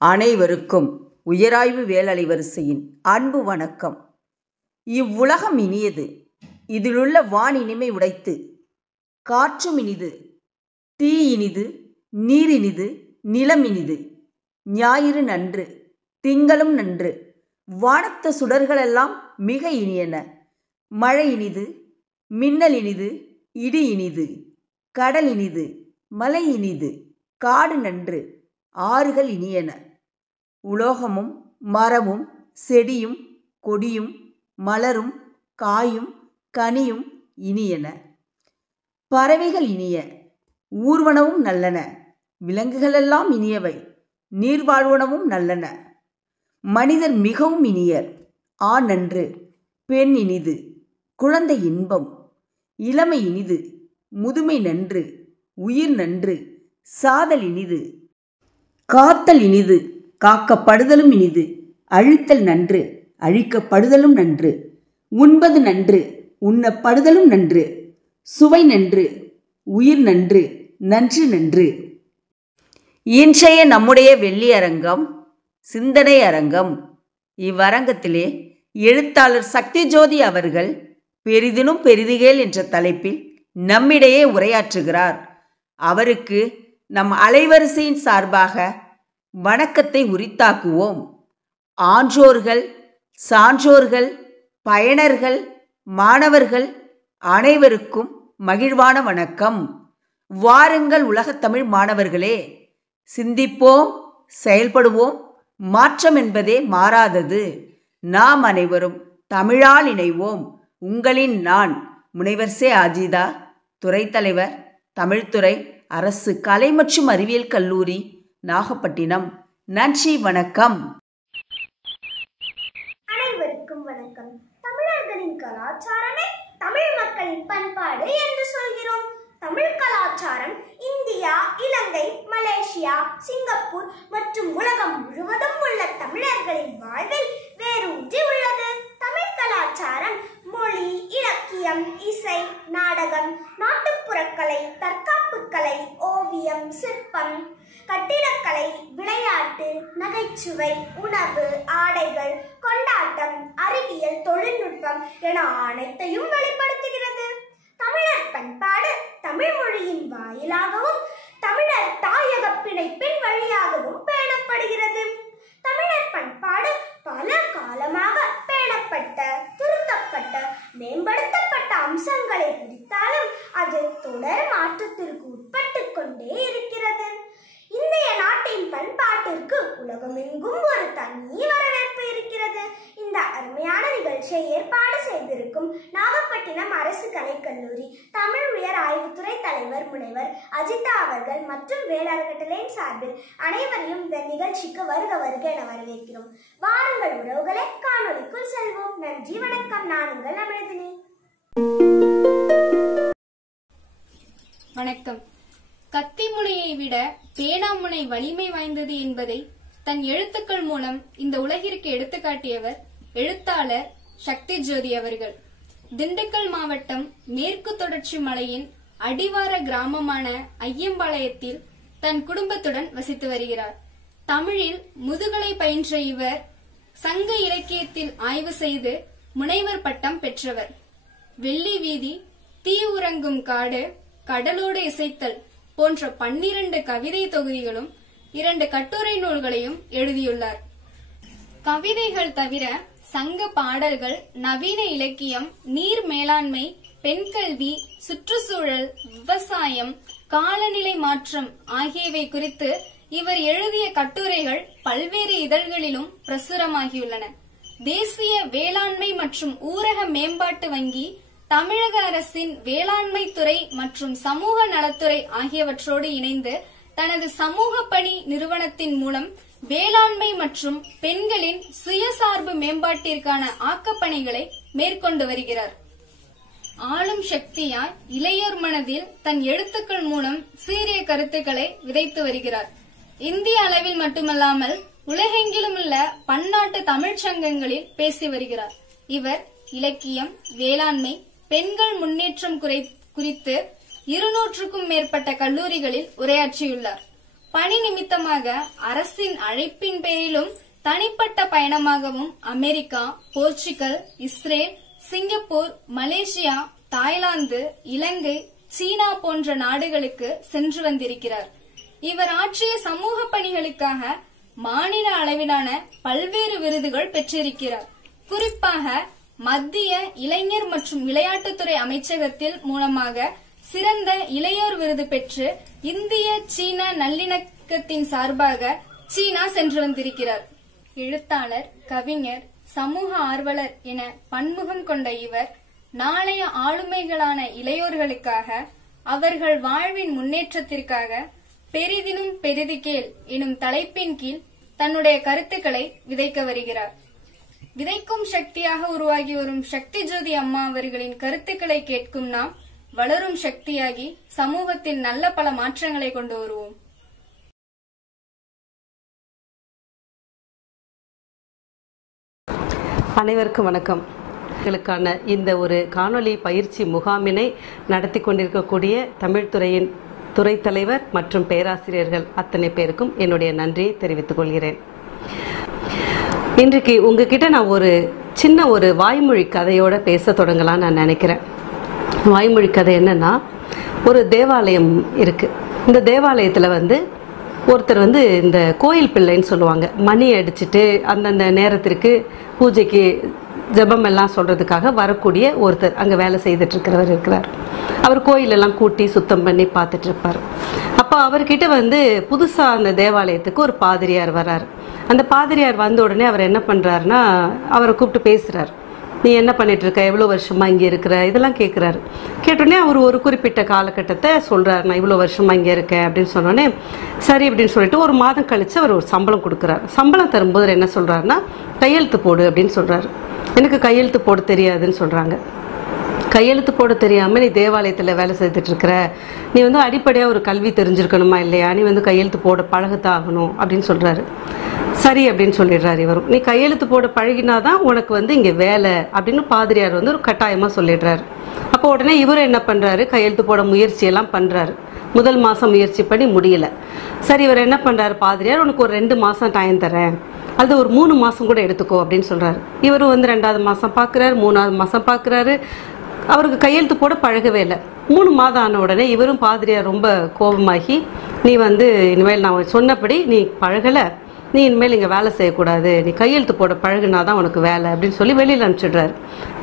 அனைவருக்கும் உயராய்வு வேலலை வரிசையின் அன்பு வணக்கம். இவ்வுலகம் இனியது, இதிலுள்ள வான் இனிமை உடைத்து, காற்றும் இனிது, தீ இனிது, நீர் இனிது, நிலம் இனிது, ஞாயிறு நன்று, திங்களும் நன்று, வானத்த சுடர்களெல்லாம் மிக இனியன, மழை இனிது, மின்னல் இனிது, இடி இனிது, கடல் இனிது, மலை இனிது, காடு நன்று, ஆறுகள் இனியன, உலோகமும் மரமும் செடியும் கொடியும் மலரும் காயும் கனியும் இனியன, பறவைகள் இனிய, ஊர்வனவும் நல்லன, விலங்குகளெல்லாம் இனியவை, நீர்வாழ்வனவும் நல்லன, மனிதர் மிகவும் இனியர், ஆண் நன்று, பெண் இனிது, குழந்தை இன்பம், இளமை இனிது, முதுமை நன்று, உயிர் நன்று, சாதல் இனிது, காத்தல் இனிது, காக்கப்படுதலும் இனிது, அழித்தல் நன்று, அழிக்கப்படுதலும் நன்று, உண்பது நன்று, உண்ணப்படுதலும் நன்று, சுவை நன்று, உயிர் நன்று, நன்று நன்று. இன்றைய நம்முடைய வெள்ளி அரங்கம் சிந்தனை அரங்கம். இவ்வரங்கத்திலே எழுத்தாளர் சக்தி ஜோதி அவர்கள் பெரிதினும் பெரிதுகேள் என்ற தலைப்பில் நம்மிடையே உரையாற்றுகிறார். அவருக்கு நம் அலைவரிசையின் சார்பாக வணக்கத்தை உரித்தாக்குவோம். ஆன்றோர்கள், சான்றோர்கள், பயனர்கள், மாணவர்கள் அனைவருக்கும் மகிழ்வான வணக்கம். வாருங்கள் உலகத் தமிழ் மாணவர்களே, சிந்திப்போம், செயல்படுவோம். மாற்றம் என்பதே மாறாதது. நாம் அனைவரும் தமிழால் இணைவோம். உங்களின் நான் முனைவர் சே அஜிதா, துறைத் தலைவர், தமிழ்துறை, அரசு கலை மற்றும் அறிவியல் கல்லூரி, நாகப்பட்டினம். நன்றி, வணக்கம். அனைவருக்கும் வணக்கம். தமிழர்களின் கலாச்சாரமே தமிழ் மக்களின் பண்பாடு என்று சொல்கிறோம். தமிழ் கலாச்சாரம் இந்தியா, இலங்கை, மலேசியா, சிங்கப்பூர் மற்றும் உலகம் முழுவதும் உள்ள தமிழர்களின் வாழ்வில் வேரூன்றி உள்ளது. தமிழ் கலாச்சாரம் மொழி, இலக்கியம், இசை, நாடகம், நாட்டுப்புறக்கலை, தற்காப்புக்கலை, ஓவியம், சிற்பம், கட்டிடக்கலை, விளையாட்டு, நகைச்சுவை, உணவு, ஆடைகள், கொண்டாட்டம், அறிவியல், தொழில்நுட்பம் என அனைத்தையும் வெளிப்படுத்துகிறது. தமிழர் பண்பாடு தமிழ் மொழியின் வாயிலாகவும் தமிழர் தாயக பிணைப்பின் வழியாகவும் பேணப்படுகிறது. தமிழர் பண்பாடு பல காலமாக பேணப்பட்ட, திருத்தப்பட்ட, மேம்படுத்தப்பட்ட அம்சங்களை குறித்தாலும் அது தொடர் மாற்றத்திற்கு உட்பட்டு கொண்டே இருக்கிறது. இந்திய நாட்டின் பண்பாட்டிற்கு உலகமெங்கும் ஒரு தனி வரவேற்பு இருக்கிறது. இந்த அருமையான நிகழ்ச்சியை ஏற்பாடு செய்திருக்கும் நாகப்பட்டினம் அரசு கலைக்கல்லூரி தமிழ் உயர் ஆய்வுத்துறை தலைவர் முனைவர் அஜிதா அவர்கள் மற்றும் வேளாண்கட்டளையின் சார்பில் அனைவரையும் இந்த நிகழ்ச்சிக்கு வருக வருக என வரவேற்கிறோம். வாருங்கள் உறவுகளை, காணொலிக்குள் செல்வோம். நன்றி, வணக்கம். நான் உங்கள் அமிர்தினி. வணக்கம். கத்திமுனையை விட பேனாமுனை வலிமை வாய்ந்தது என்பதை தன் எழுத்துக்கள் மூலம் இந்த உலகிற்கு எடுத்துக்காட்டியவர் எழுத்தாளர் சக்தி ஜோதி அவர்கள். திண்டுக்கல் மாவட்டம் மேற்கு தொடர்ச்சி மலையின் அடிவார கிராமமான ஐயம்பாளையத்தில் தன் குடும்பத்துடன் வசித்து வருகிறார். தமிழில் முதுகலை பயின்ற இவர் சங்க இலக்கியத்தில் ஆய்வு செய்து முனைவர் பட்டம் பெற்றவர். வெள்ளி வீதி, தீ உறங்கும் காடு, கடலோடு இசைத்தல் போன்ற 12 கவிதை தொகுதிகளும் 2 கட்டுரை நூல்களையும் எழுதியுள்ளார். கவிதைகள் தவிர சங்க பாடல்கள், நவீன இலக்கியம், நீர் மேலாண்மை, பெண் கல்வி, சுற்றுச்சூழல், விவசாயம், காலநிலை மாற்றம் ஆகியவை குறித்து இவர் எழுதிய கட்டுரைகள் பல்வேறு இதழ்களிலும் பிரசுரமாகியுள்ளன. தேசிய வேளாண்மை மற்றும் ஊரக மேம்பாட்டு வங்கி, தமிழக அரசின் வேளாண்மை துறை மற்றும் சமூக நலத்துறை ஆகியவற்றோடு இணைந்து தனது சமூக பணி நிறுவனத்தின் மூலம் வேளாண்மை மற்றும் பெண்களின் சுயசார்பு மேம்பாட்டிற்கான ஆக்கப்பணிகளை மேற்கொண்டு வருகிறார். ஆளும் சக்தியாய் இளையோர் மனதில் தன் எழுத்துக்கள் மூலம் சீரிய கருத்துக்களை விதைத்து வருகிறார். இந்திய அளவில் மட்டுமல்லாமல் உலகெங்கிலும் உள்ள பன்னாட்டு தமிழ்ச் சங்கங்களில் பேசி வருகிறார். இவர் இலக்கியம், வேளாண்மை, பெண்கள் முன்னேற்றம் குறித்து 200க்கும் மேற்பட்ட கல்லூரிகளில் உரையாற்றியுள்ளார். பணி நிமித்தமாக அரசின் அழைப்பின் பேரிலும் தனிப்பட்ட பயணமாகவும் America, Portugal, Israel, Singapore, Malaysia, Thailand, Ilangai, China போன்ற நாடுகளுக்கு சென்று வந்திருக்கிறார். இவர் ஆற்றிய சமூக பணிகளுக்காக மாநில அளவிலான பல்வேறு விருதுகள் பெற்றிருக்கிறார். குறிப்பாக மத்திய இளைஞர் மற்றும் விளையாட்டுத்துறை அமைச்சகத்தில் மூலமாக சிறந்த இளையோர் விருது பெற்று இந்திய சீன நல்லிணக்கத்தின் சார்பாக சீனா சென்று வந்திருக்கிறார். எழுத்தாளர், கவிஞர், சமூக ஆர்வலர் என பன்முகம் கொண்ட இவர் நாளைய ஆளுமைகளான இளையோர்களுக்காக, அவர்கள் வாழ்வின் முன்னேற்றத்திற்காக பெரிதினும் பெரிது கேள் எனும் தலைப்பின் கீழ் தன்னுடைய கருத்துக்களை விதைக்க வருகிறார். விதைக்கும் சக்தியாக உருவாகி வரும் சக்தி ஜோதி அம்மா அவர்களின் கருத்துக்களை கேட்கும் நாம் வளரும் சக்தியாகி சமூகத்தில் நல்ல பல மாற்றங்களை கொண்டு வருவோம். அனைவருக்கும் வணக்கம். க்கான இந்த ஒரு காணொளி பயிற்சி முகாமினை நடத்தி கொண்டிருக்கக்கூடிய தமிழ்துறையின் துறை தலைவர் மற்றும் பேராசிரியர்கள் அத்தனை பேருக்கும் என்னுடைய நன்றியை தெரிவித்துக் கொள்கிறேன். இன்றைக்கு உங்ககிட்ட நான் ஒரு சின்ன ஒரு வாய்மொழி கதையோட பேச தொடங்கலாம்னு நான் நினைக்கிறேன். வாய்மொழி கதை என்னன்னா, ஒரு தேவாலயம் இருக்கு. இந்த தேவாலயத்தில் ஒருத்தர் இந்த கோயில் பிள்ளைன்னு சொல்லுவாங்க. மணி அடிச்சுட்டு அந்தந்த நேரத்திற்கு பூஜைக்கு ஜபம் எல்லாம் சொல்றதுக்காக வரக்கூடிய ஒருத்தர் அங்கே வேலை செய்துட்டு இருக்கிறவர் இருக்கிறார். அவர் கோயிலெல்லாம் கூட்டி சுத்தம் பண்ணி பார்த்துட்டு இருப்பார். அப்போ அவர்கிட்ட புதுசாக அந்த தேவாலயத்துக்கு ஒரு பாதிரியார் வர்றார். அந்த பாதிரியார் வந்த உடனே அவர் என்ன பண்ணுறாருன்னா, அவரை கூப்பிட்டு பேசுகிறார். நீ என்ன பண்ணிட்டு இருக்க, எவ்வளோ வருஷமா இங்கே இருக்கிற, இதெல்லாம் கேட்குறாரு. கேட்டோடனே அவர் ஒரு குறிப்பிட்ட காலகட்டத்தை சொல்கிறார். நான் இவ்வளோ வருஷமா இங்கே இருக்கேன் அப்படின்னு சொன்னோடனே சரி அப்படின்னு சொல்லிட்டு ஒரு மாதம் கழித்து அவர் ஒரு சம்பளம் கொடுக்குறாரு. சம்பளம் தரும்போது என்ன சொல்கிறாருன்னா, கையெழுத்து போடு அப்படின்னு சொல்கிறாரு. எனக்கு கையெழுத்து போட தெரியாதுன்னு சொல்கிறாங்க. கையெழுத்து போட தெரியாமல் நீ தேவாலயத்தில் வேலை செய்துட்டு இருக்கிற, நீ அடிப்படையாக ஒரு கல்வி தெரிஞ்சிருக்கணுமா இல்லையா, நீ கையெழுத்து போட பழகத்தான் ஆகணும் அப்படின்னு சொல்கிறாரு. சரி அப்படின்னு சொல்லிடுறாரு இவரும். நீ கையெழுத்து போட பழகினாதான் உனக்கு இங்கே வேலை அப்படின்னு பாதிரியார் ஒரு கட்டாயமாக சொல்லிடுறாரு. அப்போ உடனே இவரும் என்ன பண்ணுறாரு, கையெழுத்து போட முயற்சியெல்லாம் பண்ணுறாரு. முதல் மாதம் முயற்சி பண்ணி முடியல. சரி, இவர் என்ன பண்ணுறாரு, பாதிரியார் உனக்கு ஒரு 2 மாதம் டைம் தரேன், அது ஒரு 3 மாதம் கூட எடுத்துக்கோ அப்படின்னு சொல்கிறாரு. இவரும் 2வது மாதம் பார்க்குறாரு, 3வது மாதம் பார்க்குறாரு. அவருக்கு கையெழுத்து போட பழகவே இல்லை. 3 மாதம் ஆன உடனே இவரும் பாதிரியார் ரொம்ப கோபமாகி, நீ இனிமேல் நான் சொன்னபடி நீ பழகலை, நீ இனிமேல் இங்கே வேலை செய்யக்கூடாது, நீ கையெழுத்து போட பழகுனாதான் உனக்கு வேலை அப்படின்னு சொல்லி வெளியில் அனுப்பிச்சிடுறாரு.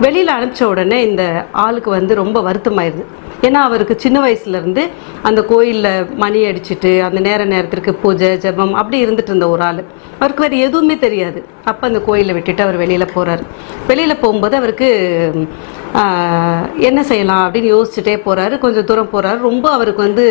வெளியில் அனுப்பிச்ச உடனே இந்த ஆளுக்கு ரொம்ப வருத்தமாயிருது. ஏன்னா அவருக்கு சின்ன வயசுலேருந்து அந்த கோயிலில் மணி அடிச்சுட்டு அந்த நேரத்திற்கு பூஜை ஜபம் அப்படி இருந்துட்டு இருந்த ஒரு ஆள். அவருக்கு வேறு எதுவுமே தெரியாது. அப்போ அந்த கோயிலை விட்டுட்டு அவர் வெளியில் போகிறார். வெளியில் போகும்போது அவருக்கு என்ன செய்யலாம் அப்படின்னு யோசிச்சுட்டே போகிறாரு. கொஞ்சம் தூரம் போகிறாரு. ரொம்ப அவருக்கு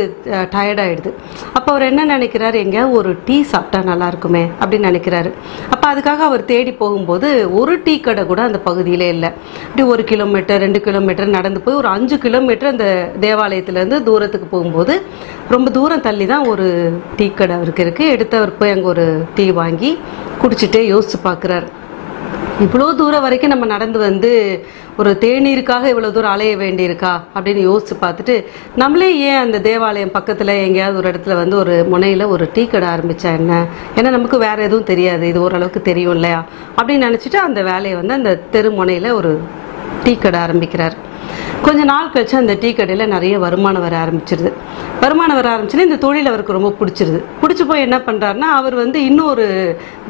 டயர்டாகிடுது. அப்போ அவர் என்ன நினைக்கிறாரு, எங்கேயாவது ஒரு டீ சாப்பிட்டா நல்லா இருக்குமே அப்படின்னு நினைக்கிறாரு. அப்போ அதுக்காக அவர் தேடி போகும்போது ஒரு டீ கடை கூட அந்த பகுதியிலே இல்லை. இப்படி 1 கிலோமீட்டர் 2 கிலோமீட்டர் நடந்து போய் ஒரு 5 கிலோமீட்டர் அந்த தேவாலயத்திலேருந்து தூரத்துக்கு போகும்போது ரொம்ப தூரம் தள்ளி தான் ஒரு டீ கடை அவருக்கு இருக்குது. எடுத்து அவர் போய் அங்கே ஒரு டீ வாங்கி குடிச்சிட்டே யோசிச்சு பார்க்குறாரு. இவ்வளோ தூரம் வரைக்கும் நம்ம நடந்து ஒரு தேநீருக்காக இவ்வளோ தூரம் அலைய வேண்டியிருக்கா அப்படின்னு யோசிச்சு பார்த்துட்டு, நம்மளே ஏன் அந்த தேவாலயம் பக்கத்தில் எங்கேயாவது ஒரு இடத்துல ஒரு முனையில் ஒரு டீ கடை ஆரம்பித்தா என்ன, ஏன்னா நமக்கு வேறு எதுவும் தெரியாது, இது ஓரளவுக்கு தெரியும் இல்லையா அப்படின்னு நினச்சிட்டு அந்த வேலையை அந்த தெரு முனையில் ஒரு டீ கடை ஆரம்பிக்கிறார். கொஞ்ச நாள் கழிச்சு அந்த டீ கடையில் நிறைய வருமானம் வர ஆரம்பிச்சிருது. வருமானம் வர ஆரம்பிச்சுன்னா இந்த தொழில் அவருக்கு ரொம்ப பிடிச்சிருது. பிடிச்சி போய் என்ன பண்ணுறாருன்னா, அவர் இன்னொரு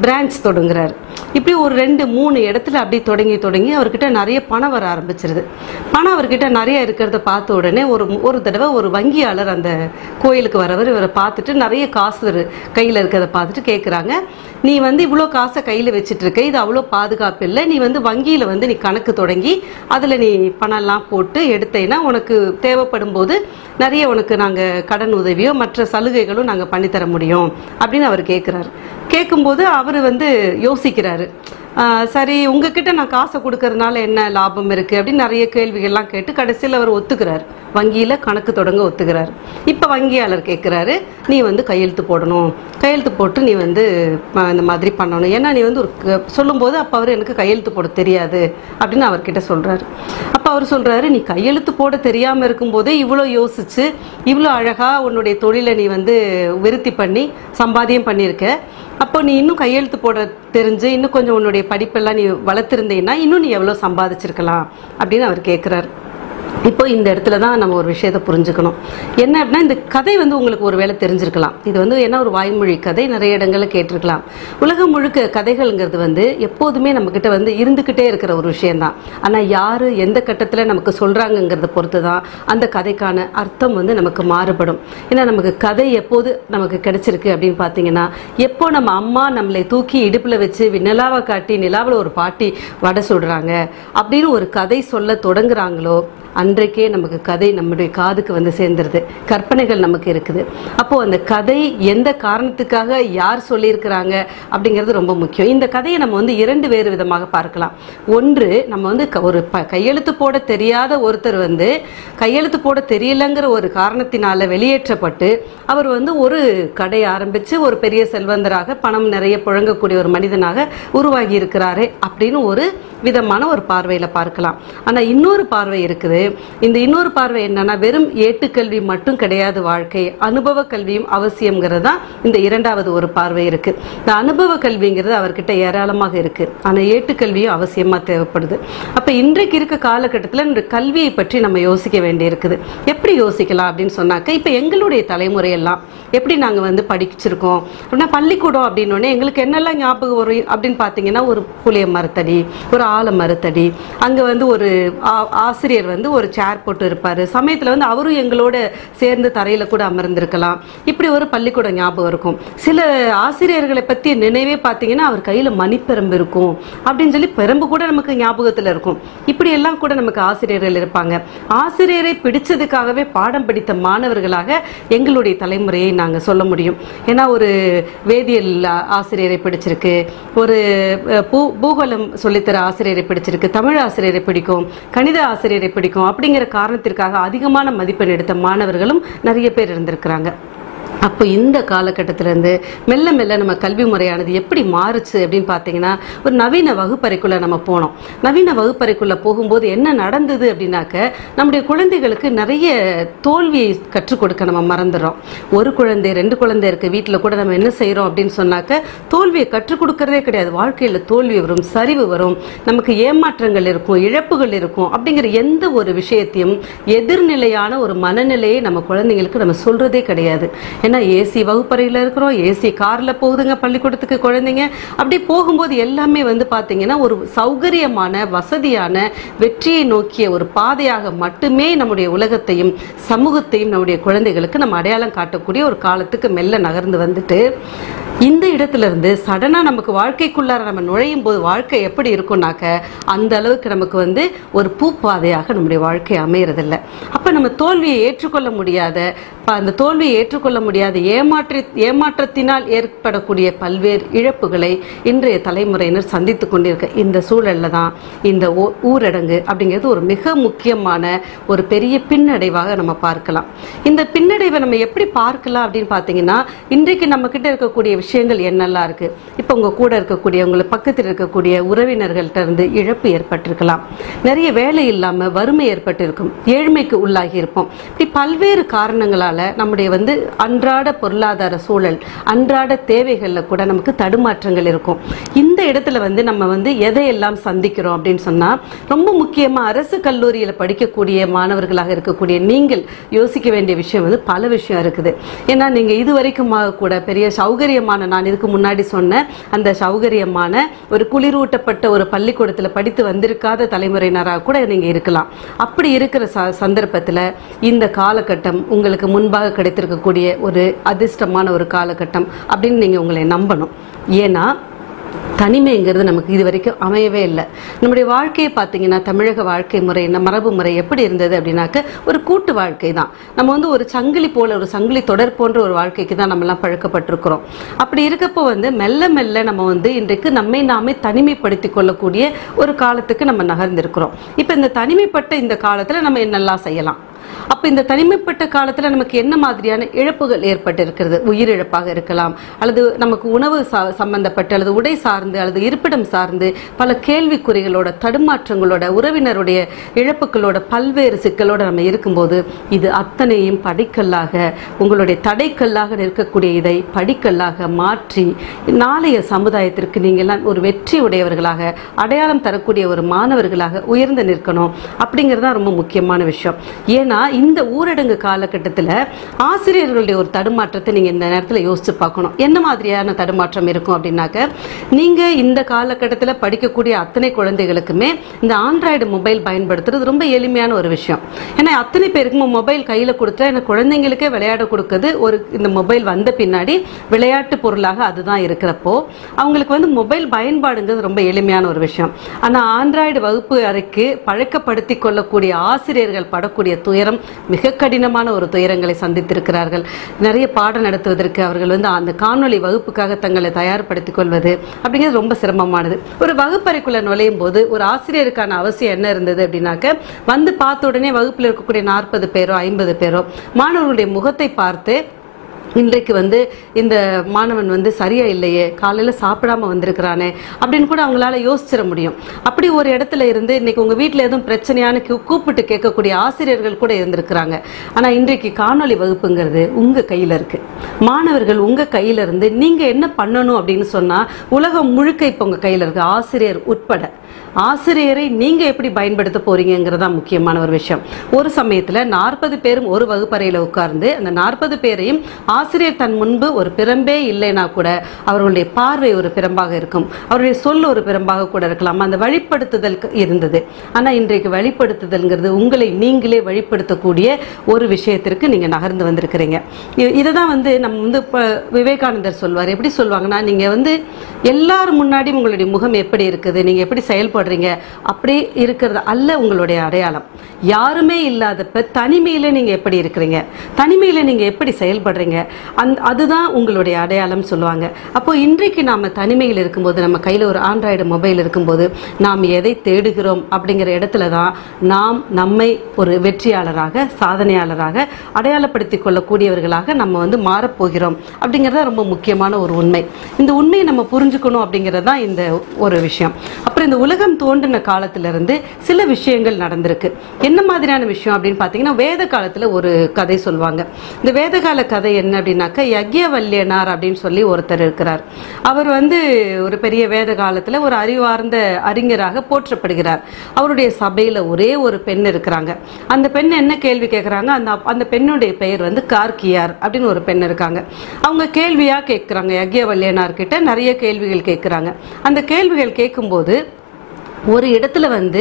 பிரான்ச் தொடங்குறாரு. இப்படி ஒரு 2-3 இடத்துல அப்படி தொடங்கி அவர்கிட்ட நிறைய பணம் வர ஆரம்பிச்சிருது. பணம் அவர்கிட்ட நிறைய இருக்கிறத பார்த்த உடனே ஒரு தடவை ஒரு வங்கியாளர் அந்த கோயிலுக்கு வரவர் இவரை பார்த்துட்டு நிறைய காசு கையில் இருக்கிறத பார்த்துட்டு கேட்குறாங்க, நீ இவ்வளோ காசை கையில் வச்சுட்டு இருக்க, இது அவ்வளோ பாதுகாப்பு இல்லை, நீ வங்கியில் நீ கணக்கு தொடங்கி அதில் நீ பணம்லாம் போட்டு எடுத்தேன்னா உனக்கு தேவைப்படும் போது நிறைய உனக்கு நாங்கள் கடன் உதவியோ மற்ற சலுகைகளும் நாங்கள் பண்ணித்தர முடியும் அப்படின்னு அவர் கேட்குறாரு. கேட்கும்போது அவர் யோசிக்கிறாரு, சரி உங்ககிட்ட நான் காசை கொடுக்கறதுனால என்ன லாபம் இருக்குது அப்படின்னு நிறைய கேள்விகள்லாம் கேட்டு கடைசியில் அவர் ஒத்துக்கிறார். வங்கியில் கணக்கு தொடங்க ஒத்துக்கிறார். இப்போ வங்கியாளர் கேட்குறாரு, நீ வந்து கையெழுத்து போடணும், கையெழுத்து போட்டு நீ வந்து இந்த மாதிரி பண்ணணும். ஏன்னா நீ வந்து ஒரு சொல்லும்போது அப்போ அவர் எனக்கு கையெழுத்து போட தெரியாது அப்படின்னு அவர்கிட்ட சொல்கிறாரு. அப்போ அவர் சொல்கிறாரு, நீ கையெழுத்து போட தெரியாமல் இருக்கும்போதே இவ்வளோ யோசிச்சு இவ்வளோ அழகாக உன்னுடைய தொழிலை நீ வந்து விருத்தி பண்ணி சம்பாத்தியம் பண்ணியிருக்க. அப்போ நீ இன்னும் கையெழுத்து போட தெரிஞ்சு இன்னும் கொஞ்சம் உன்னுடைய படிப்பெல்லாம் நீ வளர்த்துருந்தீங்கன்னா இன்னும் நீ எவ்வளோ சம்பாதிச்சிருக்கலாம் அப்படின்னு அவர் கேட்குறாரு. இப்போ இந்த இடத்துல தான் நம்ம ஒரு விஷயத்தை புரிஞ்சுக்கணும். என்ன அப்படின்னா, இந்த கதை வந்து உங்களுக்கு ஒரு வேளை தெரிஞ்சிருக்கலாம். இது வந்து என்ன ஒரு வாய்மொழி கதை, நிறைய இடங்களில் கேட்டிருக்கலாம். உலகம் முழுக்க கதைகள்ங்கிறது வந்து எப்போதுமே நம்மக்கிட்ட வந்து இருந்துக்கிட்டே இருக்கிற ஒரு விஷயந்தான். ஆனால் யார் எந்த கட்டத்தில் நமக்கு சொல்கிறாங்கங்கிறத பொறுத்து தான் அந்த கதைக்கான அர்த்தம் வந்து நமக்கு மாறுபடும். ஏன்னா நமக்கு கதை எப்போது நமக்கு கிடைச்சிருக்கு அப்படின்னு பார்த்தீங்கன்னா, எப்போ நம்ம அம்மா நம்மளை தூக்கி இடுப்பில் வச்சு நிலாவை காட்டி நிலாவில் ஒரு பாட்டி வடை சுடுறாங்க அப்படின்னு ஒரு கதை சொல்ல தொடங்குறாங்களோ அன்றைக்கே நமக்கு கதை நம்முடைய காதுக்கு வந்து சேர்ந்துருது. கற்பனைகள் நமக்கு இருக்குது. அப்போது அந்த கதை எந்த காரணத்துக்காக யார் சொல்லியிருக்கிறாங்க அப்படிங்கிறது ரொம்ப முக்கியம். இந்த கதையை நம்ம வந்து இரண்டு வேறு விதமாக பார்க்கலாம். ஒன்று, நம்ம வந்து ஒரு கையெழுத்து போட தெரியாத ஒருத்தர் வந்து கையெழுத்து போட தெரியலங்கிற ஒரு காரணத்தினால வெளியேற்றப்பட்டு அவர் வந்து ஒரு கடை ஆரம்பித்து ஒரு பெரிய செல்வந்தராக பணம் நிறைய புழங்கக்கூடிய ஒரு மனிதனாக உருவாகி இருக்கிறாரு அப்படின்னு ஒரு விதமான ஒரு பார்வையில் பார்க்கலாம். ஆனால் இன்னொரு பார்வை இருக்குது. இந்த இன்னொரு பார்வை என்னன்னா, வெறும் ஏட்டுக்கல்வி மட்டும் கிடையாது வாழ்க்கை, அனுபவ கல்வியும் அவசியம்ங்கிறது தான் இந்த இரண்டாவது ஒரு பார்வை இருக்கு. இந்த அனுபவ கல்விங்கிறது அவர்கிட்ட ஏராளமாக இருக்கு. ஆனால் ஏட்டுக்கல்வியும் அவசியமா தேவைப்படுது. அப்ப இன்றைக்கு இருக்க காலகட்டத்தில் இந்த கல்வியை பற்றி நம்ம யோசிக்க வேண்டி இருக்குது. எப்படி யோசிக்கலாம் அப்படின்னு சொன்னாக்க, இப்ப எங்களுடைய தலைமுறையெல்லாம் எப்படி நாங்க வந்து படிச்சிருக்கோம் அப்படின்னா, பள்ளிக்கூடம் அப்படின்னோடனே எங்களுக்கு என்னெல்லாம் ஞாபகம் வரும் அப்படின்னு பார்த்தீங்கன்னா, ஒரு புளிய மரத்தடி, ஒரு ஆல மரத்தடி, அங்க வந்து ஒரு ஆசிரியர் வந்து ஒரு சேர் போட்டு இருப்பாரு. சமயத்துல வந்து அவரும் எங்களோட சேர்ந்து தரையில கூட அமர்ந்திருக்கலாம். இப்படி ஒரு பள்ளிக்கூடம் ஞாபகம் இருக்கும். சில ஆசிரியர்களை பத்தி நினைவே பார்த்தீங்கன்னா, அவர் கையில மணிப்பெரம்பு இருக்கும் அப்படின்னு சொல்லி பெரம்பு கூட நமக்கு ஞாபகத்துல இருக்கும். இப்படி எல்லாம் கூட நமக்கு ஆசிரியர்கள் இருப்பாங்க. ஆசிரியரை பிடிச்சதுக்காகவே பாடம் படித்த மாணவர்களாக எங்களுடைய தலைமுறையை நாங்க சொல்ல முடியும். ஏன்னா ஒரு வேதியியல் ஆசிரியரை பிடிச்சிருக்கு, ஒரு பூகோளம் சொல்லித்தர ஆசிரியரை பிடிச்சிருக்கு, தமிழ் ஆசிரியரை பிடிக்கும், கணித ஆசிரியரை பிடிக்கும் அப்படிங்கிற காரணத்திற்காக அதிகமான மதிப்பெண் எடுத்த மாணவர்களும் நிறைய பேர் இருந்திருக்கிறாங்க. அப்போ இந்த காலகட்டத்திலேருந்து மெல்ல மெல்ல நம்ம கல்வி முறையானது எப்படி மாறுச்சு அப்படின்னு பார்த்தீங்கன்னா, ஒரு நவீன வகுப்பறைக்குள்ளே நம்ம போனோம். நவீன வகுப்பறைக்குள்ளே போகும்போது என்ன நடந்தது அப்படின்னாக்க, நம்முடைய குழந்தைகளுக்கு நிறைய தோல்வியை கற்றுக் கொடுக்க நம்ம மறந்துடுறோம். ஒரு குழந்தை ரெண்டு குழந்தை இருக்க வீட்டில் கூட நம்ம என்ன செய்கிறோம் அப்படின்னு சொன்னாக்க, தோல்வியை கற்றுக் கொடுக்கறதே கிடையாது. வாழ்க்கையில் தோல்வி வரும், சரிவு வரும், நமக்கு ஏமாற்றங்கள் இருக்கும், இழப்புகள் இருக்கும். அப்படிங்கிற எந்த ஒரு விஷயத்தையும் எதிர்நிலையான ஒரு மனநிலையை நம்ம குழந்தைங்களுக்கு நம்ம சொல்றதே கிடையாது. ஏன்னா ஏசி வகுப்பறையில் இருக்கிறோம், ஏசி காரில் போகுதுங்க பள்ளிக்கூடத்துக்கு குழந்தைங்க. அப்படி போகும்போது எல்லாமே வந்து பார்த்தீங்கன்னா ஒரு சௌகரியமான வசதியான வெற்றியை நோக்கிய ஒரு பாதையாக மட்டுமே நம்முடைய உலகத்தையும் சமூகத்தையும் நம்முடைய குழந்தைகளுக்கு நம்ம அடையாளம் காட்டக்கூடிய ஒரு காலத்துக்கு மெல்ல நகர்ந்து வந்துட்டு, இந்த இடத்துல இருந்து சடனா நமக்கு வாழ்க்கைக்குள்ளார நம்ம நுழையும் போது வாழ்க்கை எப்படி இருக்கும்னாக்க, அந்த அளவுக்கு நமக்கு வந்து ஒரு பூப்பாதையாக நம்முடைய வாழ்க்கை அமையறதில்லை. அப்ப நம்ம தோல்வியை ஏற்றுக்கொள்ள முடியாத, அந்த தோல்வியை ஏற்றுக்கொள்ள முடியாத ஏமாற்றத்தினால் ஏற்படக்கூடிய பல்வேறு இழப்புகளை இன்றைய தலைமுறையினர் சந்தித்து கொண்டிருக்க இந்த சூழல்ல தான் இந்த ஊரடங்கு அப்படிங்கிறது ஒரு மிக முக்கியமான ஒரு பெரிய பின்னடைவாக நம்ம பார்க்கலாம். இந்த பின்னடைவை நம்ம எப்படி பார்க்கலாம் அப்படின்னு பார்த்தீங்கன்னா, இன்றைக்கு நம்ம கிட்ட இருக்கக்கூடிய விஷயங்கள் என்னெல்லாம் இருக்கு. இப்போ உங்க கூட இருக்கக்கூடிய, உங்களை பக்கத்தில் இருக்கக்கூடிய உறவினர்கள்ட்ட இருந்து இழப்பு ஏற்பட்டிருக்கலாம், நிறைய வேலை இல்லாம வறுமை ஏற்பட்டிருக்கும், ஏழ்மைக்கு உள்ளாகி இருப்போம். இப்படி பல்வேறு காரணங்களால நம்முடைய வந்து அன்றாட பொருளாதார சூழல், அன்றாட தேவைகள்ல கூட நமக்கு தடுமாற்றங்கள் இருக்கும். இந்த இடத்துல வந்து நம்ம வந்து எதையெல்லாம் சந்திக்கிறோம் அப்படின்னு சொன்னா, ரொம்ப முக்கியமா அரசு கல்லூரியில படிக்கக்கூடிய மாணவர்களாக இருக்கக்கூடிய நீங்கள் யோசிக்க வேண்டிய விஷயம் வந்து பல விஷயம் இருக்குது. ஏன்னா நீங்க இது வரைக்கும் கூட பெரிய சௌகரியமான, நான் இதுக்கு முன்னாடி சொன்ன அந்த சௌகரியமான ஒரு குளிரூட்டப்பட்ட ஒரு பள்ளிக்கூடத்தில் படித்து வந்திருக்காத தலைமுறையினராக கூட நீங்க இருக்கலாம். அப்படி இருக்கிற சந்தர்ப்பத்தில் இந்த காலகட்டம் உங்களுக்கு முன்பாக கிடைத்திருக்கக்கூடிய ஒரு அதிர்ஷ்டமான ஒரு காலகட்டம் அப்படின்னு நீங்க உங்களை நம்பணும். ஏன்னா தனிமைங்கிறது நமக்கு இது வரைக்கும் அமையவே இல்லை. நம்முடைய வாழ்க்கையை பார்த்தீங்கன்னா, தமிழக வாழ்க்கை முறை, மரபு முறை எப்படி இருந்தது அப்படின்னாக்க ஒரு கூட்டு வாழ்க்கை தான். நம்ம வந்து ஒரு சங்கிலி போல, ஒரு சங்கிலி தொடர் போன்ற ஒரு வாழ்க்கைக்கு தான் நம்மலாம் பழக்கப்பட்டிருக்கிறோம். அப்படி இருக்கப்போ வந்து மெல்ல மெல்ல நம்ம வந்து இன்றைக்கு நம்மை நாமே தனிமைப்படுத்தி கொள்ளக்கூடிய ஒரு காலத்துக்கு நம்ம நகர்ந்திருக்கிறோம். இப்போ இந்த தனிமைப்பட்ட இந்த காலத்தில் நம்ம என்னெல்லாம் செய்யலாம்? அப்போ இந்த தனிமைப்பட்ட காலத்தில் நமக்கு என்ன மாதிரியான இழப்புகள் ஏற்பட்டு இருக்கிறது? உயிரிழப்பாக இருக்கலாம், அல்லது நமக்கு உணவு சம்பந்தப்பட்டு, அல்லது உடை சார்ந்து, அல்லது இருப்பிடம் சார்ந்து பல கேள்விக்குறிகளோட, தடுமாற்றங்களோட, உறவினருடைய இழப்புகளோட, பல்வேறு சிக்கலோட நம்ம இருக்கும்போது இது அத்தனையும் படிக்கல்லாக, உங்களுடைய தடைக்கல்லாக நிற்கக்கூடிய இதை படிக்கல்லாக மாற்றி நாளைய சமுதாயத்திற்கு நீங்கள்லாம் ஒரு வெற்றி உடையவர்களாக, அடையாளம் தரக்கூடிய ஒரு மாணவர்களாக உயர்ந்து நிற்கணும். அப்படிங்கிறது தான் ரொம்ப முக்கியமான விஷயம். ஏன்னா இந்த ஊரடங்கு காலகட்டத்தில் ஆசிரியர்களுடைய ஒரு தடுமாற்றத்தை நீங்க இந்த நேரத்தில் யோசிச்சு பார்க்கணும். என்ன மாதிரியான தடுமாற்றம் இருக்கும் அப்படின்னாக்க, நீங்க இந்த காலகட்டத்தில் படிக்கக்கூடிய அத்தனை குழந்தைகளுக்குமே இந்த ஆண்ட்ராய்டு மொபைல் பயன்படுத்துறது ரொம்ப எளிமையான ஒரு விஷயம். ஏன்னா அத்தனை பேருக்கும் மொபைல் கையில கொடுத்தா, எனக்கு குழந்தைங்களுக்கே விளையாட கொடுக்குறது ஒரு இந்த மொபைல் வந்த பின்னாடி விளையாட்டு பொருளாக அதுதான் இருக்கிறப்போ அவங்களுக்கு வந்து மொபைல் பயன்பாடுங்கிறது ரொம்ப எளிமையான ஒரு விஷயம். ஆனா ஆண்ட்ராய்டு வகுப்பு அறைக்கு பழக்கப்படுத்தி கொள்ளக்கூடிய ஆசிரியர்கள் படக்கூடிய துயரம் மிக கடினமான ஒரு துயரங்களை சந்தித்திருக்கிறார்கள். நிறைய பாடம் நடத்துவதற்கு அவர்கள் வந்து அந்த காணொலி வகுப்புக்காக தங்களை தயார்படுத்திக் கொள்வது அப்படிங்கிறது ரொம்ப சிரமமானது. ஒரு வகுப்பறைக்குள்ள நுழையும் போது ஒரு ஆசிரியருக்கான அவசியம் என்ன இருந்தது அப்படின்னாக்க, வந்து பார்த்த உடனே வகுப்பில் இருக்கக்கூடிய 40 பேரோ 50 பேரோ மாணவர்களுடைய முகத்தை பார்த்து, இன்றைக்கு வந்து இந்த மாணவன் வந்து சரியா இல்லையே, காலையில் சாப்பிடாம வந்திருக்கிறானே அப்படின்னு கூட அவங்களால யோசிச்சிட முடியும். அப்படி ஒரு இடத்துல இருந்து இன்னைக்கு உங்க வீட்டில் எதுவும் பிரச்சனையான கூப்பிட்டு கேட்கக்கூடிய ஆசிரியர்கள் கூட இருந்திருக்கிறாங்க. ஆனா இன்றைக்கு காணொலி வகுப்புங்கிறது உங்க கையில இருக்கு. மாணவர்கள் உங்க கையில இருந்து நீங்க என்ன பண்ணணும் அப்படின்னு சொன்னா, உலகம் முழுக்க இப்ப உங்க கையில இருக்கு, ஆசிரியர் உட்பட. ஆசிரியரை நீங்க எப்படி பயன்படுத்த போறீங்கிறதா முக்கியமான ஒரு விஷயம். ஒரு சமயத்துல 40 பேரும் ஒரு வகுப்பறையில உட்கார்ந்து அந்த 40 பேரையும் ஆசிரியர் தன் முன்பு ஒரு பிரம்பே இல்லைனா கூட அவர்களுடைய பார்வை ஒரு பிரம்பாக இருக்கும், அவருடைய சொல் ஒரு பிரம்பாக கூட இருக்கலாம். அந்த வழிப்படுத்துதல் இருந்தது. ஆனா இன்றைக்கு வழிப்படுத்துதல்ங்கிறது உங்களை நீங்களே வழிப்படுத்தக்கூடிய ஒரு விஷயத்திற்கு நீங்க நகர்ந்து வந்திருக்கிறீங்க. இதுதான் வந்து நம்ம வந்து விவேகானந்தர் சொல்வார். எப்படி சொல்லுவாங்கன்னா, நீங்க வந்து எல்லாரும் முன்னாடி உங்களுடைய முகம் எப்படி இருக்குது, நீங்க எப்படி செயல்படுறீங்க அப்படி இருக்கிறது அல்ல உங்களுடைய அடையாளம். யாருமே இல்லாதப்ப தனிமையில நீங்க எப்படி இருக்கிறீங்க, தனிமையில நீங்க எப்படி செயல்படுறீங்க, அதுதான் உங்களுடைய அடையாளம் சொல்லுவாங்க. அப்போ இன்றைக்கு நாம தனிமையில் இருக்கும்போது, நம்ம கையில ஒரு ஆண்ட்ராய்டு மொபைல் இருக்கும்போது நாம் எதை தேடுகிறோம் அப்படிங்கிற இடத்துல தான் நாம் நம்மை ஒரு வெற்றியாளராக, சாதனையாளராக அடையாளப்படுத்திக் கொள்ளக்கூடியவர்களாக நம்ம வந்து மாறப்போகிறோம் அப்படிங்கிறத ரொம்ப முக்கியமான ஒரு உண்மை. இந்த உண்மையை நம்ம புரிஞ்சுக்கணும் அப்படிங்கிறது தான் இந்த ஒரு விஷயம். அப்புறம் இந்த உலகம் தோன்றின காலத்திலிருந்து சில விஷயங்கள் நடந்திருக்கு. என்ன மாதிரியான விஷயம் அப்படின்னு பார்த்தீங்கன்னா, வேத காலத்தில் ஒரு கதை சொல்லுவாங்க. இந்த வேதகால கதை என்ன அப்படின்னாக்கா, யக்ஞவல்யனார் அப்படின்னு சொல்லி ஒருத்தர் இருக்கிறார். அவர் வந்து ஒரு பெரிய வேத காலத்தில் ஒரு அறிவார்ந்த அறிஞராக போற்றப்படுகிறார். அவருடைய சபையில் ஒரே ஒரு பெண் இருக்கிறாங்க. அந்த பெண் என்ன கேள்வி கேட்குறாங்க, அந்த பெண்ணுடைய பெயர் வந்து கார்கியார் அப்படின்னு ஒரு பெண் இருக்காங்க. அவங்க கேள்வியாக கேட்குறாங்க, யக்ஞவல்யனார் கிட்ட நிறைய கேள்விகள் கேட்குறாங்க. அந்த கேள்விகள் கேட்கும்போது ஒரு இடத்துல வந்து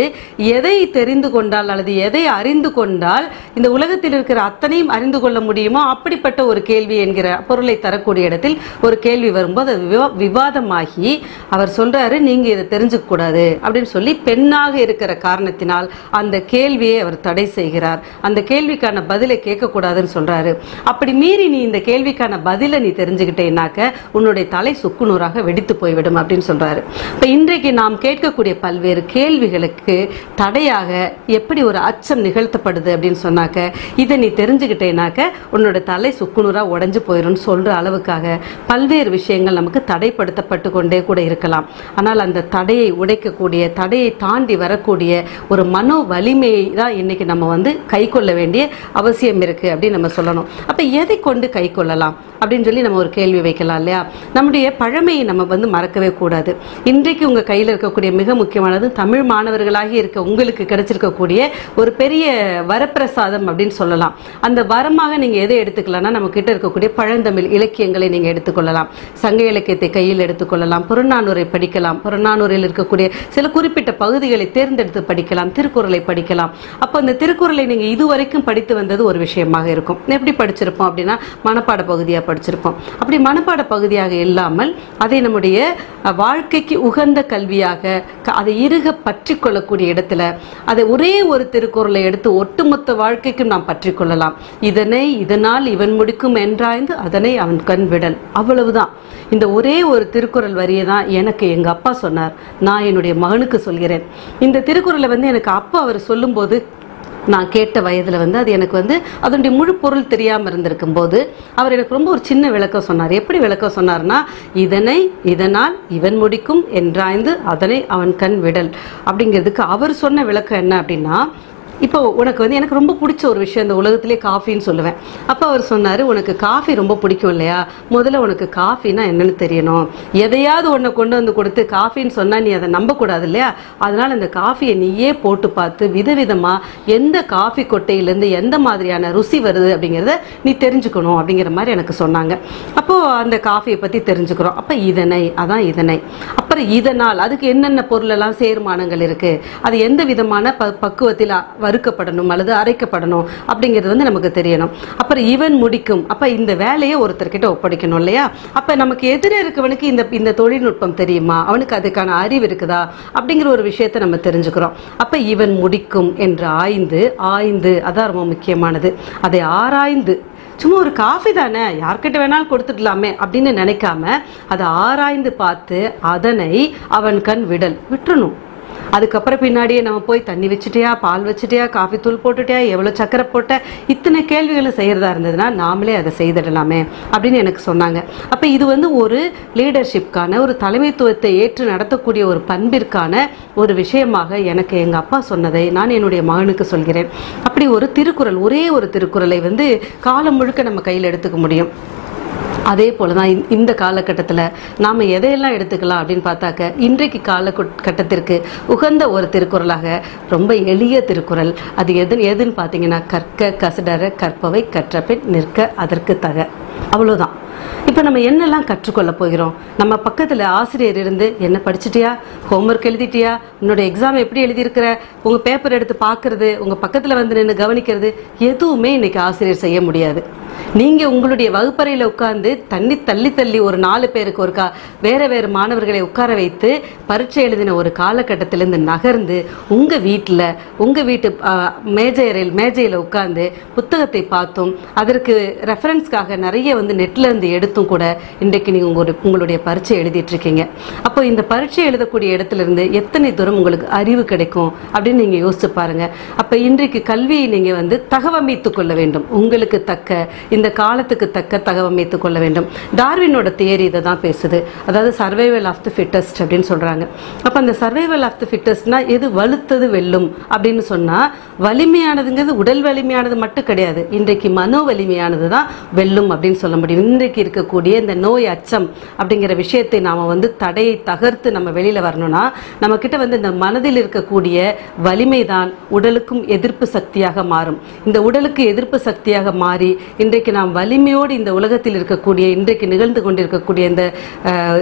எதை தெரிந்து கொண்டால் அல்லது எதை அறிந்து கொண்டால் இந்த உலகத்தில் இருக்கிற அத்தனையும் அறிந்து கொள்ள முடியுமோ அப்படிப்பட்ட ஒரு கேள்வி என்கிற பொருளை தரக்கூடிய இடத்தில் ஒரு கேள்வி வரும்போது அது விவாதமாகி அவர் சொல்றாரு, நீங்க இதை தெரிஞ்சுக்க கூடாது அப்படின்னு சொல்லி பெண்ணாக இருக்கிற காரணத்தினால் அந்த கேள்வியை அவர் தடை செய்கிறார். அந்த கேள்விக்கான பதிலை கேட்கக்கூடாதுன்னு சொல்றாரு. அப்படி மீறி நீ இந்த கேள்விக்கான பதிலை நீ தெரிஞ்சுக்கிட்டேனாக்க உன்னுடைய தலை சுக்குநூறாக வெடித்து போய்விடும் அப்படின்னு சொல்றாரு. இப்ப இன்றைக்கு நாம் கேட்கக்கூடிய பல்வேறு கேள்விகளுக்கு தடையாக எப்படி ஒரு அச்சம் நிகழ்த்தப்படுது அப்படின்னு சொன்னாக்க, இதை நீ தெரிஞ்சுக்கிட்டேனாக்க உன்னோட தலை சுக்குநூறா உடைஞ்சு போயிடும் சொல்ற அளவுக்காக பல்வேறு விஷயங்கள் நமக்கு தடைப்படுத்தப்பட்டு கொண்டே கூட இருக்கலாம். ஆனால் அந்த தடையை உடைக்கக்கூடிய, தடையை தாண்டி வரக்கூடிய ஒரு மனோ வலிமையை தான் இன்னைக்கு நம்ம வந்து கை கொள்ள வேண்டிய அவசியம் இருக்கு அப்படின்னு நம்ம சொல்லணும். அப்ப எதை கொண்டு கை கொள்ளலாம் அப்படின்னு சொல்லி நம்ம ஒரு கேள்வி வைக்கலாம் இல்லையா? நம்முடைய பழமையை நம்ம வந்து மறக்கவே கூடாது. இன்றைக்கு உங்க கையில் இருக்கக்கூடிய மிக முக்கியமான முக்கியமானது தமிழ் மாணவர்களாகி இருக்க உங்களுக்கு கிடைச்சிருக்கக்கூடிய ஒரு பெரிய வரப்பிரசாதம் அப்படின்னு சொல்லலாம். அந்த வரமாக நீங்கள் எதை எடுத்துக்கலாம்னா, நம்ம கிட்ட இருக்கக்கூடிய பழந்தமிழ் இலக்கியங்களை நீங்கள் எடுத்துக்கொள்ளலாம். சங்க இலக்கியத்தை கையில் எடுத்துக்கொள்ளலாம், புறநானூரை படிக்கலாம், புறநானூரில் இருக்கக்கூடிய சில குறிப்பிட்ட பகுதிகளை தேர்ந்தெடுத்து படிக்கலாம், திருக்குறளை படிக்கலாம். அப்போ அந்த திருக்குறளை நீங்கள் இதுவரைக்கும் படித்து வந்தது ஒரு விஷயமாக இருக்கும். எப்படி படிச்சிருப்போம் அப்படின்னா, மனப்பாட பகுதியாக படிச்சிருப்போம். அப்படி மனப்பாட பகுதியாக இல்லாமல் அதை நம்முடைய வாழ்க்கைக்கு உகந்த கல்வியாக அதை இறுக பற்றி கொள்ளக்கூடிய இடத்துல அதை ஒரே ஒரு திருக்குறளை எடுத்து ஒட்டுமொத்த வாழ்க்கைக்கும் நாம் பற்றி கொள்ளலாம். இதனால் இவன் முடிக்கும் என்றாய்ந்து அதனை அவன் கண் விடல். அவ்வளவுதான். இந்த ஒரே ஒரு திருக்குறள் வரியை தான் எனக்கு எங்க அப்பா சொன்னார். நான் என்னுடைய மகனுக்கு சொல்கிறேன். இந்த திருக்குறளை எனக்கு அப்பா அவர் சொல்லும்போது நான் கேட்ட வயதில் அது எனக்கு அதனுடைய முழு பொருள் தெரியாமல் இருந்திருக்கும் போது அவர் எனக்கு ரொம்ப ஒரு சின்ன விளக்கம் சொன்னார். எப்படி விளக்கம் சொன்னார்னா, இதனால் இவன் முடிக்கும் என்றாய்ந்து அதனை அவன் கண் விடல் அப்படிங்கிறதுக்கு அவர் சொன்ன விளக்கம் என்ன அப்படின்னா, இப்போ உனக்கு எனக்கு ரொம்ப பிடிச்ச ஒரு விஷயம் இந்த உலகத்திலே காஃபின்னு சொல்லுவேன். அப்போ அவர் சொன்னார், உனக்கு காஃபி ரொம்ப பிடிக்கும் இல்லையா, முதல்ல உனக்கு காஃபின்னா என்னன்னு தெரியணும். எதையாவது ஒன்றை கொண்டு வந்து கொடுத்து காஃபின்னு சொன்னால் நீ அதை நம்பக்கூடாது இல்லையா, அதனால் இந்த காஃபியை நீயே போட்டு பார்த்து விதவிதமாக எந்த காஃபி கொட்டையிலேருந்து எந்த மாதிரியான ருசி வருது அப்படிங்கிறத நீ தெரிஞ்சுக்கணும் அப்படிங்கிற மாதிரி எனக்கு சொன்னாங்க. அப்போது அந்த காஃபியை பற்றி தெரிஞ்சுக்கிறோம். அப்போ இதனை அப்புறம் இதனால் அதுக்கு என்னென்ன பொருளெல்லாம் சேர்மானங்கள் இருக்குது, அது எந்த விதமான பக்குவத்தில் வறுக்கப்படணும் அல்லது அரைக்கப்படணும் அப்படிங்கிறது நமக்கு தெரியணும். அப்புறம் இவன் முடிக்கும், அப்ப இந்த வேலையை ஒருத்தர்கிட்ட ஒப்படைக்கணும் இல்லையா. அப்ப நமக்கு எதிரே இருக்கவனுக்கு இந்த தொழில்நுட்பம் தெரியுமா, அவனுக்கு அதுக்கான அறிவு இருக்குதா அப்படிங்கிற ஒரு விஷயத்தை நம்ம தெரிஞ்சுக்கிறோம். அப்ப இவன் முடிக்கும் என்று ஆய்ந்து அதான் ரொம்ப முக்கியமானது. அதை ஆராய்ந்து, சும்மா ஒரு காஃபி தானே யார்கிட்ட வேணாலும் கொடுத்துடலாமே அப்படின்னு நினைக்காம அதை ஆராய்ந்து பார்த்து அதனை அவன் கண் விட்டுறணும். அதுக்கப்புறம் பின்னாடியே நம்ம போய் தண்ணி வச்சுட்டியா, பால் வச்சுட்டியா, காஃபி தூள் போட்டுட்டியா, எவ்வளோ சக்கரை போட்ட, இத்தனை கேள்விகளை செய்கிறதா இருந்ததுன்னா நாமளே அதை செய்திடலாமே அப்படின்னு எனக்கு சொன்னாங்க. அப்போ இது ஒரு லீடர்ஷிப்கான ஒரு தலைமைத்துவத்தை ஏற்று நடத்தக்கூடிய ஒரு பண்பிற்கான ஒரு விஷயமாக எனக்கு எங்கள் அப்பா சொன்னதை நான் என்னுடைய மகனுக்கு சொல்கிறேன். அப்படி ஒரு திருக்குறள், ஒரே ஒரு திருக்குறளை காலம் முழுக்க நம்ம கையில் எடுத்துக்க முடியும். அதே போல தான் இந்த காலகட்டத்தில் நாம் எதையெல்லாம் எடுத்துக்கலாம் அப்படின்னு பார்த்தாக்க, இன்றைக்கு காலகட்டத்திற்கு உகந்த ஒரு திருக்குறளாக ரொம்ப எளிய திருக்குறள் அது எதுன்னு பார்த்தீங்கன்னா, கற்க கசடர கற்பவை கற்றபின் நிற்க அதற்கு தக. அவ்வளோதான். இப்போ நம்ம என்னெல்லாம் கற்றுக்கொள்ள போகிறோம்? நம்ம பக்கத்தில் ஆசிரியர் இருந்து என்ன படிச்சுட்டியா, ஹோம்ஒர்க் எழுதிட்டியா, உன்னோட எக்ஸாம் எப்படி எழுதியிருக்கிற, உங்கள் பேப்பர் எடுத்து பார்க்கறது, உங்கள் பக்கத்தில் நின்று கவனிக்கிறது, எதுவுமே இன்னைக்கு ஆசிரியர் செய்ய முடியாது. நீங்கள் உங்களுடைய வகுப்பறையில் உட்கார்ந்து தள்ளி ஒரு 4 பேருக்கு ஒரு வேறு மாணவர்களை உட்கார வைத்து பரீட்சை எழுதின ஒரு காலகட்டத்திலேருந்து நகர்ந்து உங்கள் வீட்டு மேஜையில் உட்கார்ந்து புத்தகத்தை பார்த்தும் அதற்கு ரெஃபரன்ஸ்க்காக நிறைய நெட்டில் இருந்து எடுத்தும் கூட இன்றைக்கு நீங்கள் உங்களுடைய பரீட்சை எழுதிட்டு இருக்கீங்க. அப்போ இந்த பரீட்சை எழுதக்கூடிய இடத்துல இருந்து எத்தனை தூரம் உங்களுக்கு அறிவு கிடைக்கும் அப்படின்னு நீங்கள் யோசிச்சு பாருங்க. அப்போ இன்றைக்கு கல்வியை நீங்கள் தகவமைத்துக் கொள்ள வேண்டும். உங்களுக்கு தக்க, இந்த காலத்துக்கு தக்க தகவமைத்துக் கொள்ள வேண்டும். டார்வினோட தியரி இதை தான் பேசுது. அதாவது சர்வைவல் ஆஃப் தி ஃபிட்டஸ்ட் அப்படின்னு சொல்றாங்க. அப்போ அந்த சர்வைவல் ஆஃப் தி ஃபிட்டஸ்ட்னா எது வலுத்தது வெல்லும் அப்படின்னு சொன்னால், வலிமையானதுங்கிறது உடல் வலிமையானது மட்டும் கிடையாது, இன்றைக்கு மனோ வலிமையானது தான் வெல்லும் அப்படின்னு சொல்ல முடியும். இன்றைக்கு இருக்கக்கூடிய இந்த நோய் அச்சம் அப்படிங்கிற விஷயத்தை நாம் தடையை தகர்த்து நம்ம வெளியில் வரணும்னா, நம்ம கிட்ட இந்த மனதில் இருக்கக்கூடிய வலிமை தான் உடலுக்கும் எதிர்ப்பு சக்தியாக மாறும். இந்த உடலுக்கு எதிர்ப்பு சக்தியாக மாறி இன்றைக்கு நாம் வலிமையோடு இந்த உலகத்தில் இருக்கக்கூடிய இன்றைக்கு நிகழ்ந்து கொண்டிருக்கக்கூடிய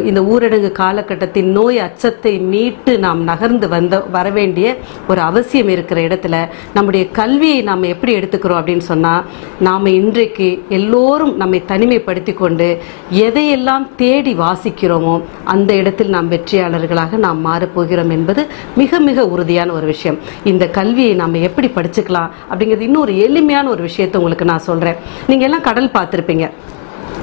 இந்த ஊரடங்கு காலகட்டத்தின் நோய் அச்சத்தை மீட்டு நாம் நகர்ந்து வர வேண்டிய ஒரு அவசியம் இருக்கிற இடத்துல நம்முடைய கல்வியை நாம் எப்படி எடுத்துக்கிறோம் அப்படின்னு சொன்னால், நாம் இன்றைக்கு எல்லோரும் நம்மை தனிமைப்படுத்தி கொண்டு எதையெல்லாம் தேடி வாசிக்கிறோமோ அந்த இடத்தில் நாம் வெற்றியாளர்களாக நாம் மாறப்போகிறோம் என்பது மிக மிக உறுதியான ஒரு விஷயம். இந்த கல்வியை நாம் எப்படி படிச்சுக்கலாம் அப்படிங்கிறது இன்னொரு எளிமையான ஒரு விஷயத்தை உங்களுக்கு நான் சொல்கிறேன். நீங்கள் எல்லாம் கடல் பார்த்துருப்பீங்க.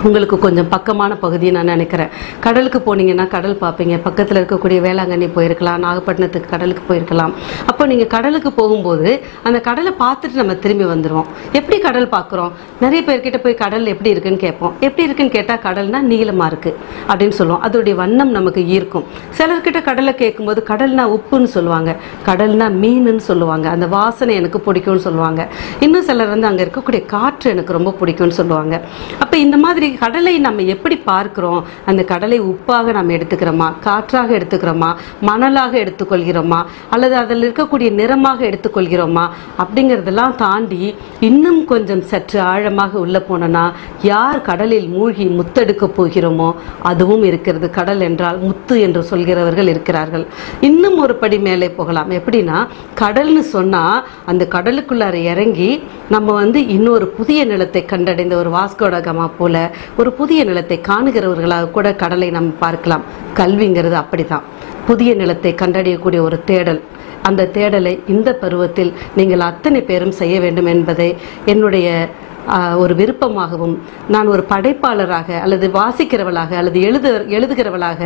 உங்களுக்கு கொஞ்சம் பக்கமான பகுதியை நான் நினைக்கிறேன். கடலுக்கு போனீங்கன்னா கடல் பார்ப்பீங்க. பக்கத்தில் இருக்கக்கூடிய வேளாங்கண்ணி போயிருக்கலாம், நாகப்பட்டினத்துக்கு கடலுக்கு போயிருக்கலாம். அப்போ நீங்கள் கடலுக்கு போகும்போது அந்த கடலை பார்த்துட்டு நம்ம திரும்பி வந்துடுவோம். எப்படி கடல் பார்க்குறோம்? நிறைய பேர்கிட்ட போய் கடல் எப்படி இருக்குன்னு கேட்போம். எப்படி இருக்குன்னு கேட்டால் கடல்னா நீளமாக இருக்குது அப்படின்னு சொல்லுவோம். அதோடைய வண்ணம் நமக்கு ஈர்க்கும். சிலர்கிட்ட கடலை கேட்கும்போது கடல்னா உப்புன்னு சொல்லுவாங்க, கடல்னா மீனுன்னு சொல்லுவாங்க, அந்த வாசனை எனக்கு பிடிக்கும்னு சொல்லுவாங்க. இன்னும் சிலர் அங்கே இருக்கக்கூடிய காற்று எனக்கு ரொம்ப பிடிக்கும்னு சொல்லுவாங்க. அப்போ இந்த மாதிரி கடலை நம்ம எப்படி பார்க்கிறோம், அந்த கடலை உப்பாக நம்ம எடுத்துக்கிறோமா, காற்றாக எடுத்துக்கிறோமா, மணலாக எடுத்துக்கொள்கிறோமா, அல்லது அதில் இருக்கக்கூடிய நிறமாக எடுத்துக்கொள்கிறோமா அப்படிங்கிறதெல்லாம் தாண்டி இன்னும் கொஞ்சம் சற்று ஆழமாக உள்ள போனோன்னா யார் கடலில் மூழ்கி முத்தெடுக்க போகிறோமோ அதுவும் இருக்கிறது. கடல் என்றால் முத்து என்று சொல்கிறவர்கள் இருக்கிறார்கள். இன்னும் ஒரு படி மேலே போகலாம். எப்படின்னா, கடல்னு சொன்னா அந்த கடலுக்குள்ளார இறங்கி நம்ம இன்னொரு புதிய நிலத்தை கண்டடைந்த ஒரு வாஸ்கோட காமா போல ஒரு புதிய நிலத்தை காணுகிறவர்களாக கூட கடலை நம்ம பார்க்கலாம். கல்விங்கிறது அப்படிதான், புதிய நிலத்தை கண்டறியக்கூடிய ஒரு தேடல். அந்த தேடலை இந்த பருவத்தில் நீங்கள் அத்தனை பேரும் செய்ய வேண்டும் என்பதை என்னுடைய ஒரு விருப்பமாகவும், நான் ஒரு படைப்பாளராக அல்லது வாசிக்கிறவளாக அல்லது எழுதுகிறவளாக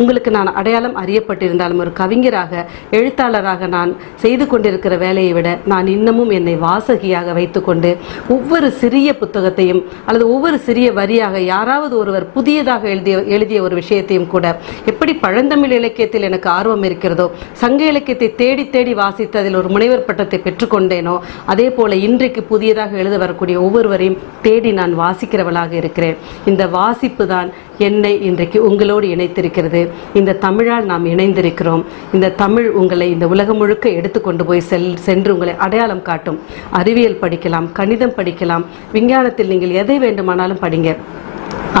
உங்களுக்கு நான் அடையாளம் அறியப்பட்டிருந்தாலும், ஒரு கவிஞராக எழுத்தாளராக நான் செய்து கொண்டிருக்கிற வேலையை விட நான் இன்னமும் என்னை வாசகியாக வைத்துக்கொண்டு ஒவ்வொரு சிறிய புத்தகத்தையும் அல்லது ஒவ்வொரு சிறிய வரியாக யாராவது ஒருவர் புதியதாக எழுதிய ஒரு விஷயத்தையும் கூட, எப்படி பழந்தமிழ் இலக்கியத்தில் எனக்கு ஆர்வம் இருக்கிறதோ, சங்க இலக்கியத்தை தேடி தேடி வாசித்து அதில் ஒரு முனைவர் பட்டத்தை பெற்றுக்கொண்டேனோ, அதே போல இன்றைக்கு புதியதாக எழுத வரக்கூடிய ஒவ்வொருவரையும் தேடி நான் வாசிக்கிறவளாக இருக்கிறேன். இந்த வாசிப்பு தான் என்னை இன்றைக்கு உங்களோடு இணைத்திருக்கிறது. இந்த தமிழால் நாம் இணைந்திருக்கிறோம். இந்த தமிழ் உங்களை இந்த உலகம் முழுக்க எடுத்துக்கொண்டு போய் சென்று உங்களை அடையாளம் காட்டும். அறிவியல் படிக்கலாம், கணிதம் படிக்கலாம், விஞ்ஞானத்தில் நீங்கள் எதை வேண்டுமானாலும் படிங்க.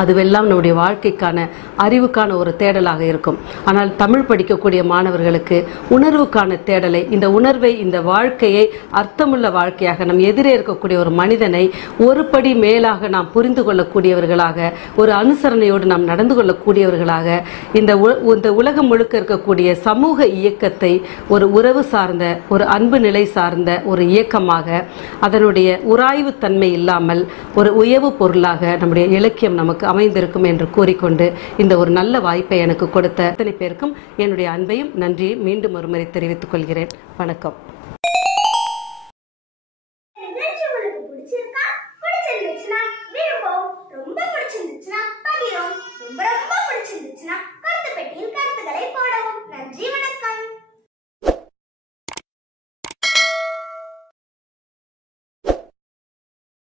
அதுவெல்லாம் நம்முடைய வாழ்க்கைக்கான அறிவுக்கான ஒரு தேடலாக இருக்கும். ஆனால் தமிழ் படிக்கக்கூடிய மாணவர்களுக்கு உணர்வுக்கான தேடலை, இந்த உணர்வை, இந்த வாழ்க்கையை அர்த்தமுள்ள வாழ்க்கையாக, நம் எதிரே இருக்கக்கூடிய ஒரு மனிதனை ஒரு படி மேலாக நாம் புரிந்து கொள்ளக்கூடியவர்களாக, ஒரு அனுசரணையோடு நாம் நடந்து கொள்ளக்கூடியவர்களாக, இந்த உலகம் முழுக்க இருக்கக்கூடிய சமூக இயக்கத்தை ஒரு உறவு சார்ந்த, ஒரு அன்பு நிலை சார்ந்த ஒரு இயக்கமாக, அதனுடைய உராய்வு தன்மை இல்லாமல் ஒரு உயவு பொருளாக நம்முடைய இலக்கியம் நமக்கு அமைந்திருக்கும் என்று கூறிக்கொண்டு இந்த ஒரு நல்ல வாய்ப்பை எனக்கு கொடுத்த அத்தனை பேருக்கும் என்னுடைய அன்பையும் நன்றியை மீண்டும் ஒருமுறை தெரிவித்துக் கொள்கிறேன். வணக்கம்.